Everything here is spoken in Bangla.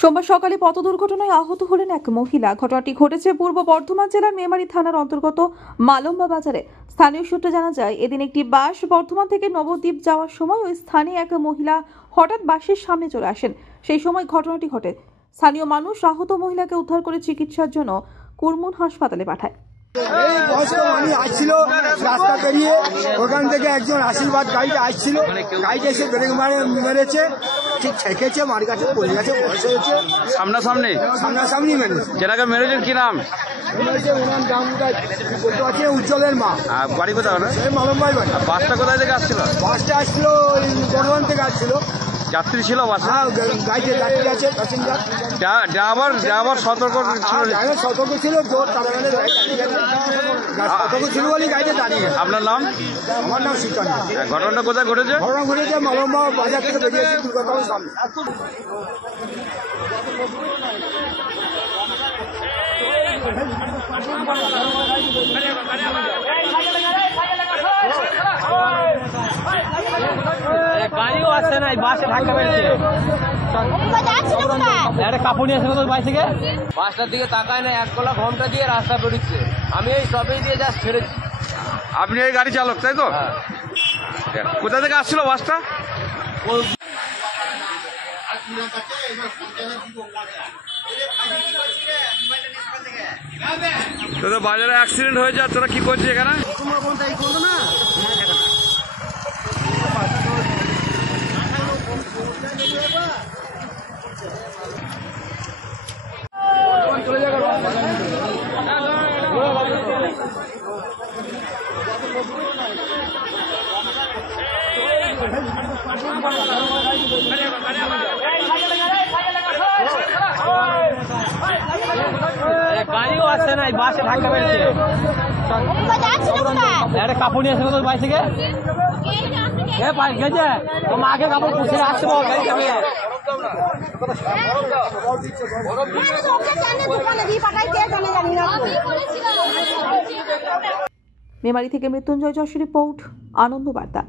সোমবার সকালে পথ দুর্ঘটনায় আহত হলেন এক মহিলা। ঘটনাটি ঘটেছে পূর্ব বর্ধমান জেলার মেমারি থানার অন্তর্গত মালম্বা বাজারে। স্থানীয় সূত্রে জানা যায়, এদিন একটি বাস বর্ধমান থেকে নবদ্বীপ যাওয়ার সময় ওই স্থানে এক মহিলা হঠাৎ বাসের সামনে চলে আসেন। সেই সময় ঘটনাটি ঘটে। স্থানীয় মানুষ আহত মহিলাকে উদ্ধার করে চিকিৎসার জন্য কুরমুন হাসপাতালে পাঠায়। এই বয়স্ক মানুষ আসছিল রাস্তা পেরিয়ে, ওখান থেকে একজন আশীর্বাদ গাড়িটা আসছিল, গাড়িটা এসে ব্রেক মেরেছে, ঠিক ঠেকেছে, মার কাছে পড়ে গেছে, বয়স হয়েছে। সামনাসামনি মেরেছে। যেটাকে মেরেছেন কি নাম? ওনার নামটা আছে উজ্জ্বলের মা। বাড়ি কোথায়? মালম্বাই বাড়ি। বাসটা কোথায় থেকে আসছিল? বাসটা আসছিল বর্ধমান থেকে আসছিল। যাত্রী ছিল বাসে? গাড়িতে যাত্রী আছে, প্যাসেঞ্জার। ড্রাইভার সতর্ক সতর্ক ছিল, জোর তারা সতর্ক ছিল বলে গাড়িতে দাঁড়িয়ে। আপনার নাম? আমার নাম শ্রীকান্ত। ঘটনাটা কোথায় ঘটেছে? ঘটনা ঘটেছে মালম্বা বাজার থেকে বেরিয়েছে দুর্গাপুরের সামনে। গাড়িও আসছে না, বাসে ধাক্কা মেরেছে। একটা কাপড় নিয়ে আসছে বাস থেকে। বাসটার দিকে তাকায় না, এক গলা ঘন্টা দিয়ে রাস্তা বেরোচ্ছে। আমি এই সবেই দিয়ে জাস্ট ছেড়েছি। আপনি এই গাড়ি চালক, তাই তো? কোথা থেকে আসছিল বাসটা? তোদের বাজারে অ্যাক্সিডেন্ট হয়েছে, আর তোরা কি করছিস এখানে? গাড়িও আসছে না, বাসে ধাক্কা মেরেছে। একটা কাপড় নিয়ে আসছে বাস থেকে। গেছে ও মাকে কাপড় পুষে আসছে গাড়ি চাপিয়ে। মেমারি থেকে মৃত্যুঞ্জয় যশ রিপোর্ট, আনন্দ বার্তা।